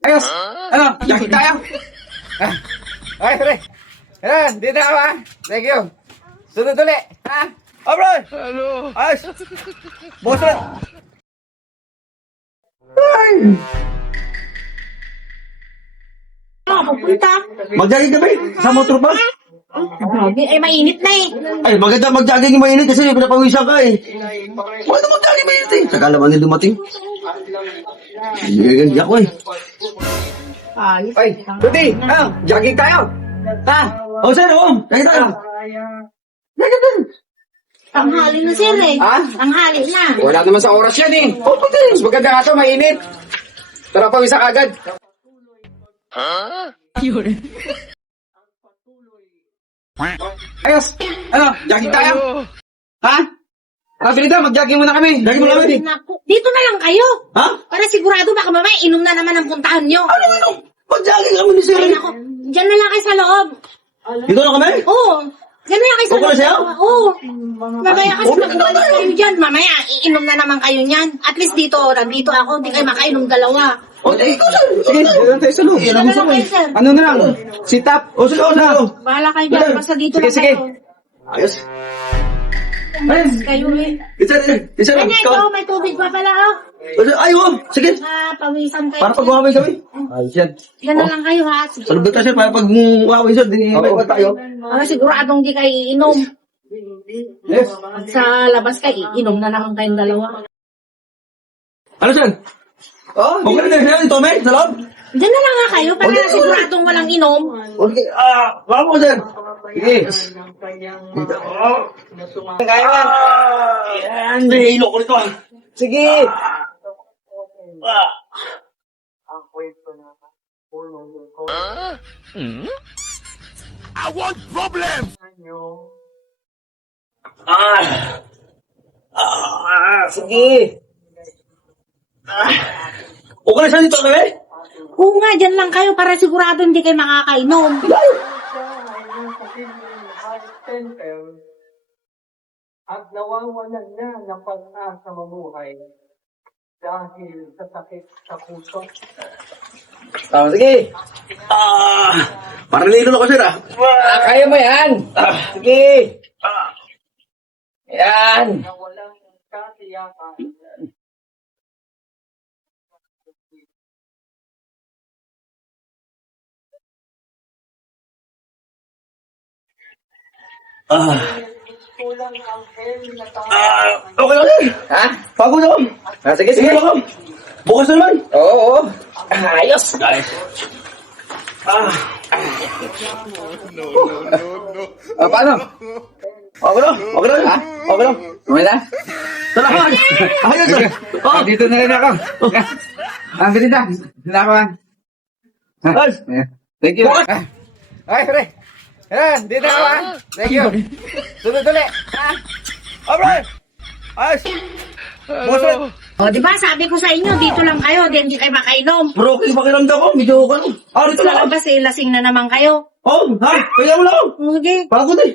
Ayos! Ano? Jacket tayo? Okay, pre. Ayan, dito na ako ha. Thank you. Sunod ulit, ha? Oh, bro! Hello! Ayos! Boss ulit! Ay! Pupunta. Mag-jogging kami sa motor ba? Grabe, ay mainit na eh. Ay, maganda mag-jogging yung mainit kasi pinapawisan ka eh. Maganda mag-jogging mainit eh. Saka naman yung dumating. Hindi ako eh. Ayos. Ay, Rudy! Ano? Jogging tayo! Ha? Oh, sir, oh. Kaya tayo. Tanghali na sir eh. Ha? Tanghali na. Wala naman sa oras yan eh. Oh, pati. Mas maganda nga ito, mainit. Tara pa, isa agad. Ayos! Ano? Jogging tayo? Ha? Tara, Pilita, mag-jogging muna kami. Jogging muna kami. Naku, dito na lang kayo. Ha? Para sigurado baka mamaya inom na naman ang puntahan nyo. Ano? Mag-jogging kami ni sir. Ay naku, dyan na lang kayo sa loob. Dito na kami? Oo. Dyan na lang kayo sa Okay loob. na siya? Oo. Mamaya kasi Okay, magbalik kayo dyan. Mamaya, iinom na naman kayo niyan. At least dito, nandito ako. Hindi kayo makainom dalawa. Oh, dito sir. Sige, dito tayo sa loob. Yan ang Dyan gusto na ko lang eh. kayo, sir. Ano na lang? Sit up. Oh, sige, oh, sige. Bahala kayo dyan. Basta dito Sige, lang sige. kayo. Ayos. Ayos. Kayo eh. Isa, isa. Kanya ito, may tubig pa pala oh. Ay, oh. Sige. Pawisan kayo. Para pag-uwaway kami. Ayos yan. Dyan na lang kayo ha. Sige. Sa loob tayo sir, para pag-uwaway sir, di may iwan tayo. Para siguradong di kayo iinom. Yes. At sa labas kayo, iinom na naman kayong dalawa. Ano sir? Oh, Okay na sir, ito may, sa loob. Diyan na lang nga kayo para Okay, siguradong walang inom. Okay, vamos sir. sige. Dito. Oh. Kaya yan. Ayan, may hilo ko nito ah. Sige. Sige. Okay na sir, dito kami? Oo nga, dyan lang kayo para sigurado hindi kayo makakainom. At nawawalan na ng pag-asa mabuhay dahil sa sakit sa puso. Oh, sige. Parang nilolo ko sir ah. Kaya mo yan. Sige. Yan. Na walang katiyakan. Kulang ang hell na Okay lang sir. Ha? Pagod ako. Sige, Sige sige. lang ako. Bukas na naman. Oo, oo. Ayos. Paano? Okay lang. Okay lang. Ha? Okay lang. Okay na? Salamat. Ayos sir. Oh. Dito na rin ako. Ang ganito. Dito na ako ha. Ayos. Thank you. Okay, pre. Ayan, dito na ako ha. Thank you. Sunod ulit. Ha? Alright. Ayos. Bukas ulit. O, di ba sabi ko sa inyo, dito lang kayo, di hindi kayo makainom. Pero okay pakiramdam ko. Medyo okay. Dito Sa lang ako. labas eh, lasing na naman kayo. Oh, ha? Kaya mo lang ako. Okay. Pagod eh.